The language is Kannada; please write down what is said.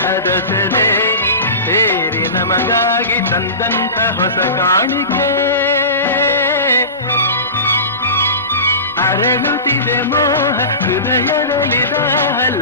ಸೆಲೆ ಸೇರಿ ನಮಗಾಗಿ ತಂದಂತ ಹೊಸ ಕಾಣಿಕೆ. ಅರಳುತ್ತಿದೆ ಮೋಹ ಹೃದಯದಲ್ಲಿ ದಾಹ